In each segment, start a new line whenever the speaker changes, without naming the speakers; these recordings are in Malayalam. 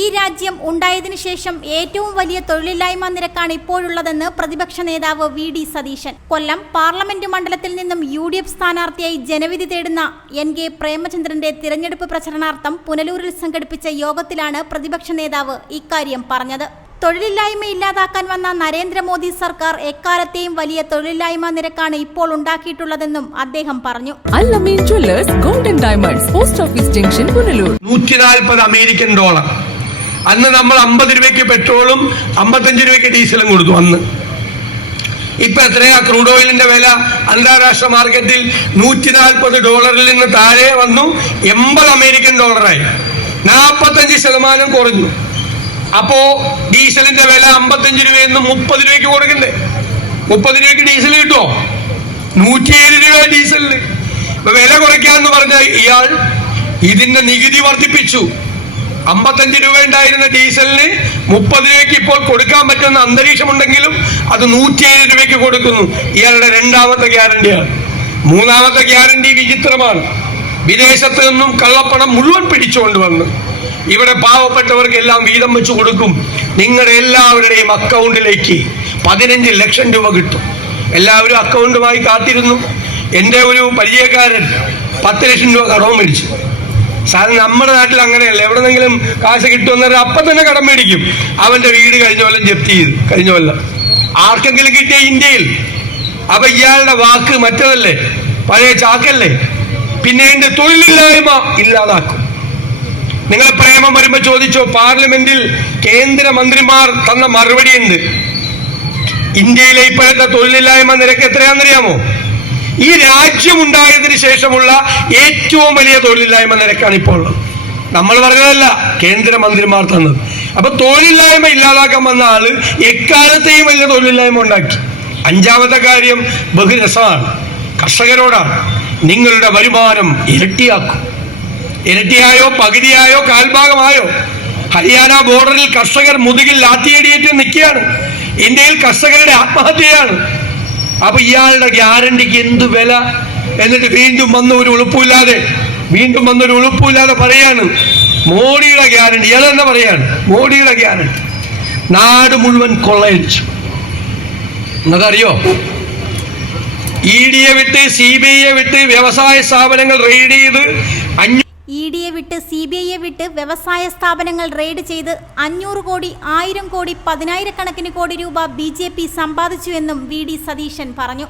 ഈ രാജ്യം ഉണ്ടായതിനു ശേഷം ഏറ്റവും വലിയ തൊഴിലില്ലായ്മ നിരക്കാണ് ഇപ്പോഴുള്ളതെന്ന് പ്രതിപക്ഷ നേതാവ് V D Satheesan. Kollam parliament മണ്ഡലത്തിൽ നിന്നും യു ഡി എഫ് സ്ഥാനാർത്ഥിയായി ജനവിധി തേടുന്ന എൻ കെ പ്രേമചന്ദ്രന്റെ തിരഞ്ഞെടുപ്പ് പ്രചരണാർത്ഥം പുനലൂരിൽ സംഘടിപ്പിച്ച യോഗത്തിലാണ് പ്രതിപക്ഷ നേതാവ് ഇക്കാര്യം പറഞ്ഞത്. തൊഴിലില്ലായ്മ ഇല്ലാതാക്കാൻ വന്ന നരേന്ദ്രമോദി സർക്കാർ എക്കാലത്തെയും വലിയ തൊഴിലില്ലായ്മ നിരക്കാണ് ഇപ്പോൾ ഉണ്ടാക്കിയിട്ടുള്ളതെന്നും അദ്ദേഹം പറഞ്ഞു.
Golden diamonds post office junction Punalur.
നൂറ്റി നാൽപ്പത് അമേരിക്കൻ ഡോളർ. അന്ന് നമ്മൾ അമ്പത് രൂപയ്ക്ക് പെട്രോളും അമ്പത്തഞ്ച് രൂപയ്ക്ക് ഡീസലും കൊടുത്തു അന്ന്. ഇപ്പൊ എത്രയാ? ക്രൂഡ് ഓയിലിന്റെ വില അന്താരാഷ്ട്ര മാർക്കറ്റിൽ നൂറ്റി നാൽപ്പത് ഡോളറിൽ നിന്ന് താഴെ വന്നു. എൺപത് അമേരിക്കൻ ഡോളറായി. നാൽപ്പത്തഞ്ച് ശതമാനം കുറഞ്ഞു. അപ്പോ ഡീസലിന്റെ വില അമ്പത്തഞ്ച് രൂപയിൽ നിന്ന് മുപ്പത് രൂപയ്ക്ക് കൊടുക്കണ്ടേ? മുപ്പത് രൂപയ്ക്ക് ഡീസൽ കിട്ടുമോ നൂറ്റിയേഴ് രൂപ ഡീസലിന്. വില കുറയ്ക്കാന്ന് പറഞ്ഞ ഇയാൾ ഇതിന്റെ നികുതി വർദ്ധിപ്പിച്ചു. അമ്പത്തഞ്ച് രൂപ ഉണ്ടായിരുന്ന ഡീസലിന് മുപ്പത് രൂപയ്ക്ക് ഇപ്പോൾ കൊടുക്കാൻ പറ്റുന്ന അന്തരീക്ഷമുണ്ടെങ്കിലും അത് നൂറ്റിയേഴ് രൂപയ്ക്ക് കൊടുക്കുന്നു. ഇയാളുടെ രണ്ടാമത്തെ ഗ്യാരണ്ടിയാണ് മൂന്നാമത്തെ ഗ്യാരണ്ടി വിചിത്രമാണ്. വിദേശത്ത് നിന്നും കള്ളപ്പണം മുഴുവൻ പിടിച്ചുകൊണ്ട് വന്ന് ഇവിടെ പാവപ്പെട്ടവർക്ക് എല്ലാം വീതം വെച്ച് കൊടുക്കും. നിങ്ങളുടെ എല്ലാവരുടെയും അക്കൗണ്ടിലേക്ക് പതിനഞ്ച് ലക്ഷം രൂപ കിട്ടും. എല്ലാവരും അക്കൗണ്ടുമായി കാത്തിരുന്നു. എന്റെ ഒരു പരിചയക്കാരൻ പത്ത് ലക്ഷം രൂപ കടവും മേടിച്ചു. സാധാരണ നമ്മുടെ നാട്ടിൽ അങ്ങനെയല്ല. എവിടെന്നെങ്കിലും കാശ് കിട്ടുമെന്നൊരു അപ്പം തന്നെ കടം മേടിക്കും. അവന്റെ വീട് കഴിഞ്ഞ കൊല്ലം ജപ്തി ചെയ്തു. കഴിഞ്ഞ കൊല്ലം. ആർക്കെങ്കിലും കിട്ടിയ ഇന്ത്യയിൽ. അപ്പൊ ഇയാളുടെ വാക്ക് മറ്റതല്ലേ? പഴയ ചാക്കല്ലേ? പിന്നെ എന്റെ തൊഴിലില്ലായ്മ ഇല്ലാതാക്കും. നിങ്ങൾ പ്രേമം വരുമ്പോ ചോദിച്ചോ പാർലമെന്റിൽ കേന്ദ്രമന്ത്രിമാർ തന്ന മറുപടി ഉണ്ട് ഇന്ത്യയിലെ ഇപ്പോഴത്തെ തൊഴിലില്ലായ്മ നിരക്ക് എത്രയാണെന്നറിയാമോ? ഈ രാജ്യം ഉണ്ടായതിന് ശേഷമുള്ള ഏറ്റവും വലിയ തൊഴിലില്ലായ്മ നിരക്കാണ് ഇപ്പോൾ ഉള്ളത്. നമ്മൾ പറഞ്ഞതല്ല കേന്ദ്രമന്ത്രിമാർ തന്നത്. അപ്പൊ തൊഴിലില്ലായ്മ ഇല്ലാതാക്കാൻ വന്ന ആൾ എക്കാലത്തെയും വലിയ തൊഴിലില്ലായ്മ ഉണ്ടാക്കി. അഞ്ചാമത്തെ കാര്യം ബഹുരസമാണ് കർഷകരോടാണ്. നിങ്ങളുടെ വരുമാനം ഇരട്ടിയാക്കും. ഇരട്ടിയായോ പകുതിയായോ കാൽഭാഗമായോ? ഹരിയാന ബോർഡറിൽ കർഷകർ മുതുകിൽ ലാത്തിയടിയേറ്റ് നിൽക്കുകയാണ്. ഇന്ത്യയിൽ കർഷകരുടെ ആത്മഹത്യയാണ്. അപ്പൊ ഇയാളുടെ ഗ്യാരണ്ടിക്ക് എന്ത് വില? എന്നിട്ട് വീണ്ടും വന്ന ഒരു ഉളുപ്പില്ലാതെ വീണ്ടും വന്നൊരു ഉളുപ്പില്ലാതെ പറയാണ് മോഡിയുടെ ഗ്യാരണ്ടി. ഇയാൾ തന്നെ പറയാണ് മോഡിയുടെ ഗ്യാരണ്ടി. നാട് മുഴുവൻ കൊള്ളയടിച്ചു. എന്നതറിയോ ഇ ഡിയെ വിട്ട് സി ബി ഐയെ വിട്ട് വ്യവസായ സ്ഥാപനങ്ങൾ റെയ്ഡ് ചെയ്ത്
ഇ ഡിയെ വിട്ട് സി ബി ഐയെ വിട്ട് വ്യവസായ സ്ഥാപനങ്ങൾ റെയ്ഡ് ചെയ്ത് അഞ്ഞൂറ് കോടി ആയിരം കോടി പതിനായിരക്കണക്കിന് കോടി രൂപ ബി ജെ പി സമ്പാദിച്ചുവെന്നും വി ഡി സതീശൻ പറഞ്ഞു.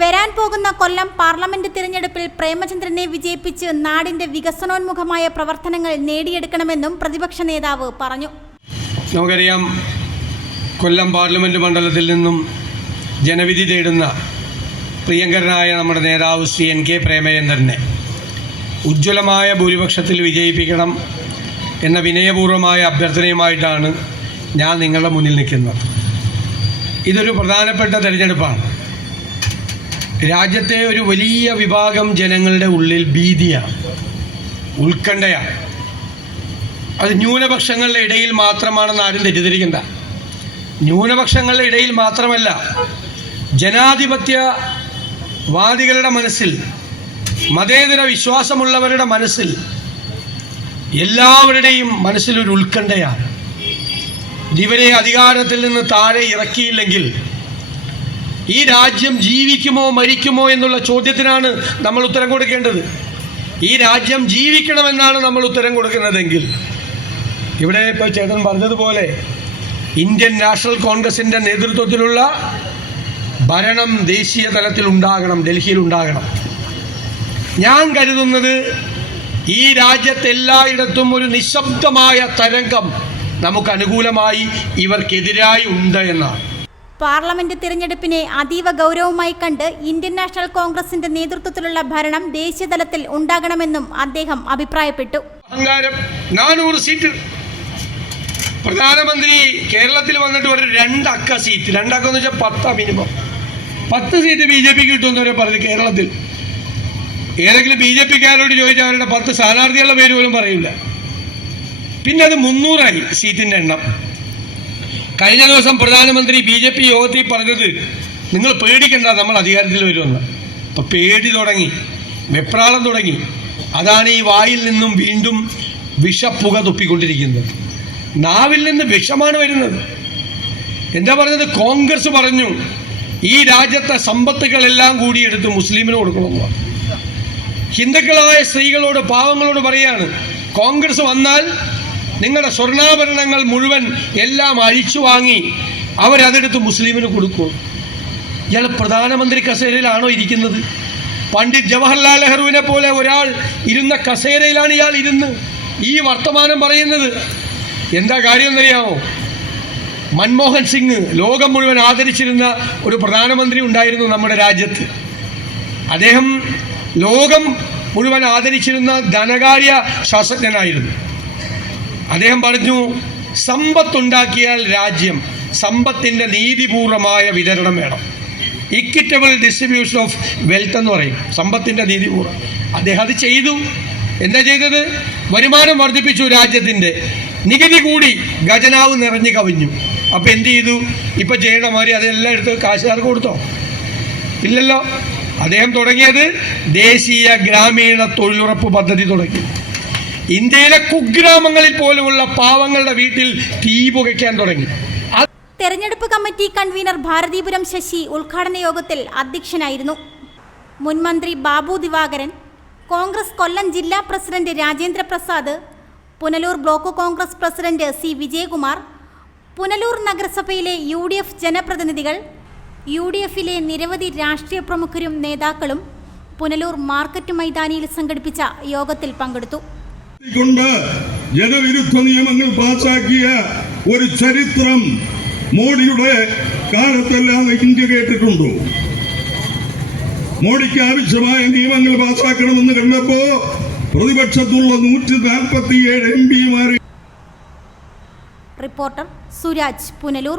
വരാൻ പോകുന്ന കൊല്ലം പാർലമെന്റ് തിരഞ്ഞെടുപ്പിൽ പ്രേമചന്ദ്രനെ വിജയിപ്പിച്ച് നാടിന്റെ വികസനോന്മുഖമായ പ്രവർത്തനങ്ങൾ നേടിയെടുക്കണമെന്നും പ്രതിപക്ഷ നേതാവ് പറഞ്ഞു.
നമുക്കറിയാം കൊല്ലം പാർലമെന്റ് മണ്ഡലത്തിൽ നിന്നും ജനവിധി തേടുന്ന പ്രിയങ്കരനായ നമ്മുടെ നേതാവ് ശ്രീ എൻ കെ പ്രേമചന്ദ്രനെ. ഉജ്ജ്വലമായ ഭൂരിപക്ഷത്തിൽ വിജയിപ്പിക്കണം എന്ന വിനയപൂർവമായ അഭ്യർത്ഥനയുമായിട്ടാണ് ഞാൻ നിങ്ങളുടെ മുന്നിൽ നിൽക്കുന്നത്. ഇതൊരു പ്രധാനപ്പെട്ട തിരഞ്ഞെടുപ്പാണ്. രാജ്യത്തെ ഒരു വലിയ വിഭാഗം ജനങ്ങളുടെ ഉള്ളിൽ ഭീതിയാണ് ഉത്കണ്ഠയാണ്. അത് ന്യൂനപക്ഷങ്ങളുടെ ഇടയിൽ മാത്രമാണെന്ന് ആരും തെറ്റിദ്ധരിക്കണ്ട. ന്യൂനപക്ഷങ്ങളുടെ ഇടയിൽ മാത്രമല്ല ജനാധിപത്യ വാദികളുടെ മനസ്സിൽ മതേതര വിശ്വാസമുള്ളവരുടെ മനസ്സിൽ എല്ലാവരുടെയും മനസ്സിലൊരു ഉത്കണ്ഠയാണ്. ഇവരെ അധികാരത്തിൽ നിന്ന് താഴെ ഇറക്കിയില്ലെങ്കിൽ ഈ രാജ്യം ജീവിക്കുമോ മരിക്കുമോ എന്നുള്ള ചോദ്യത്തിനാണ് നമ്മൾ ഉത്തരം കൊടുക്കേണ്ടത്. ഈ രാജ്യം ജീവിക്കണമെന്നാണ് നമ്മൾ ഉത്തരം കൊടുക്കുന്നതെങ്കിൽ. ഇവിടെ ഇപ്പോൾ ചേട്ടൻ പറഞ്ഞതുപോലെ ഇന്ത്യൻ നാഷണൽ കോൺഗ്രസിന്റെ നേതൃത്വത്തിലുള്ള ഭരണം ദേശീയ തലത്തിൽ ഉണ്ടാകണം ഡൽഹിയിൽ ഉണ്ടാകണം. ഞാൻ കരുതുന്നത് ഈ രാജ്യത്തെല്ലായിടത്തും ഒരു നിശബ്ദമായ തരംഗം നമുക്ക് അനുകൂലമായി ഇവർക്കെതിരായി ഉണ്ട് എന്നാണ്.
പാർലമെന്റ് തിരഞ്ഞെടുപ്പിനെ അതീവ ഗൗരവമായി കണ്ട് ഇന്ത്യൻ നാഷണൽ കോൺഗ്രസിന്റെ നേതൃത്വത്തിലുള്ള ഭരണം ദേശീയതലത്തിൽ ഉണ്ടാകണമെന്നും അദ്ദേഹം അഭിപ്രായപ്പെട്ടു.
അഹങ്കാരം നാനൂറ് സീറ്റ്. പ്രധാനമന്ത്രി കേരളത്തിൽ വന്നിട്ട് ഒരു രണ്ടക്ക സീറ്റ്. രണ്ടക്ക എന്ന് വെച്ചാൽ പത്താ മിനിമം പത്ത് സീറ്റ് ബി ജെ പിക്ക് കിട്ടുമെന്നവരെ പറഞ്ഞു കേരളത്തിൽ. ഏതെങ്കിലും ബി ജെ പിക്കാരോട് ചോദിച്ചാൽ അവരുടെ പത്ത് സ്ഥാനാർത്ഥികളുടെ പേര് പോലും പറയില്ല പിന്നെ അത് മുന്നൂറായി സീറ്റിന്റെ എണ്ണം. കഴിഞ്ഞ ദിവസം പ്രധാനമന്ത്രി ബി ജെ പി യോഗത്തിൽ പറഞ്ഞത് നിങ്ങൾ പേടിക്കണ്ട നമ്മൾ അധികാരത്തിൽ വരുമെന്ന്. അപ്പൊ പേടി തുടങ്ങി വെപ്രാളം തുടങ്ങി. അതാണ് ഈ വായിൽ നിന്നും വീണ്ടും വിഷപ്പുക തുപ്പിക്കൊണ്ടിരിക്കുന്നത്. നാവിൽ നിന്ന് വിഷമാണ് വരുന്നത്. എന്താ പറഞ്ഞത്? കോൺഗ്രസ് പറഞ്ഞു ഈ രാജ്യത്തെ സമ്പത്തുകളെല്ലാം കൂടി എടുത്ത് മുസ്ലിമിന് കൊടുക്കണമെന്ന്. ഹിന്ദുക്കളായ സ്ത്രീകളോട് പാവങ്ങളോട് പറയാണ് കോൺഗ്രസ് വന്നാൽ നിങ്ങളുടെ സ്വർണാഭരണങ്ങൾ മുഴുവൻ എല്ലാം അഴിച്ചു വാങ്ങി അവരതെടുത്ത് മുസ്ലിമിന് കൊടുക്കും. ഇയാൾ പ്രധാനമന്ത്രി കസേരയിലാണോ ഇരിക്കുന്നത്? പണ്ഡിറ്റ് ജവഹർലാൽ നെഹ്റുവിനെ പോലെ ഒരാൾ ഇരുന്ന കസേരയിലാണ് ഇയാൾ ഇരുന്ന് ഈ വർത്തമാനം പറയുന്നത്. എന്താ കാര്യം എന്നറിയാമോ? മൻമോഹൻ സിംഗ് ലോകം മുഴുവൻ ആദരിച്ചിരുന്ന ഒരു പ്രധാനമന്ത്രി ഉണ്ടായിരുന്നു നമ്മുടെ രാജ്യത്ത്. അദ്ദേഹം ലോകം മുഴുവൻ ആദരിച്ചിരുന്ന ധനകാര്യ ശാസ്ത്രജ്ഞനായിരുന്നു. അദ്ദേഹം പറഞ്ഞു സമ്പത്തുണ്ടാക്കിയാൽ രാജ്യം സമ്പത്തിന്റെ നീതിപൂർവമായ വിതരണം വേണം. ഇക്വിറ്റബിൾ ഡിസ്ട്രിബ്യൂഷൻ ഓഫ് വെൽത്ത് എന്ന് പറയും സമ്പത്തിന്റെ നീതിപൂർവം. അദ്ദേഹം അത് ചെയ്തു. എന്താ ചെയ്തത്? വരുമാനം വർദ്ധിപ്പിച്ചു രാജ്യത്തിന്റെ നികുതി കൂടി ഖജനാവ് നിറഞ്ഞു കവിഞ്ഞു. അപ്പോൾ എന്ത് ചെയ്തു? ഇപ്പം ചെയ്യണ മാതിരി അതെല്ലാം എടുത്ത് കാശുകാർക്ക് കൊടുത്തോ? ഇല്ലല്ലോ. അദ്ദേഹം തുടങ്ങിയത് ദേശീയ ഗ്രാമീണ തൊഴിലുറപ്പ് പദ്ധതി തുടങ്ങി. ഇന്ത്യയിലെ കുഗ്രാമങ്ങളിൽ പോലുമുള്ള പാവങ്ങളുടെ വീട്ടിൽ തീ പുകയ്ക്കാൻ തുടങ്ങി.
തെരഞ്ഞെടുപ്പ് കമ്മിറ്റി കൺവീനർ ഭാരതീപുരം ശശി ഉദ്ഘാടന യോഗത്തിൽ അധ്യക്ഷനായിരുന്നു. മുൻമന്ത്രി ബാബു ദിവാകരൻ കോൺഗ്രസ് കൊല്ലം ജില്ലാ president Rajendra Prasad Punalur block Congress president C Vijayakumar Punalur നഗരസഭയിലെ യു ജനപ്രതിനിധികൾ യു ഡി എഫിലെ നിരവധി രാഷ്ട്രീയ പ്രമുഖരും നേതാക്കളും പുനലൂർ മാർക്കറ്റ് മൈതാനിയിൽ സംഘടിപ്പിച്ച യോഗത്തിൽ പങ്കെടുത്തു.
ജനവിരുദ്ധ നിയമങ്ങൾ പാസാക്കിയ ഒരു ചരിത്രം മോഡിയുടെ കാലത്തെല്ലാം ഇന്ത്യ കേട്ടിട്ടുണ്ടോ? മോഡിക്ക് ആവശ്യമായ നിയമങ്ങൾ പാസാക്കണമെന്ന് കണ്ടപ്പോ പ്രതിപക്ഷത്തുള്ള നൂറ്റി നാൽപ്പത്തിയേഴ് എം പിമാരെ
reporter Suraj Punalur.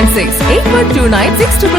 one six eight one two nine six triple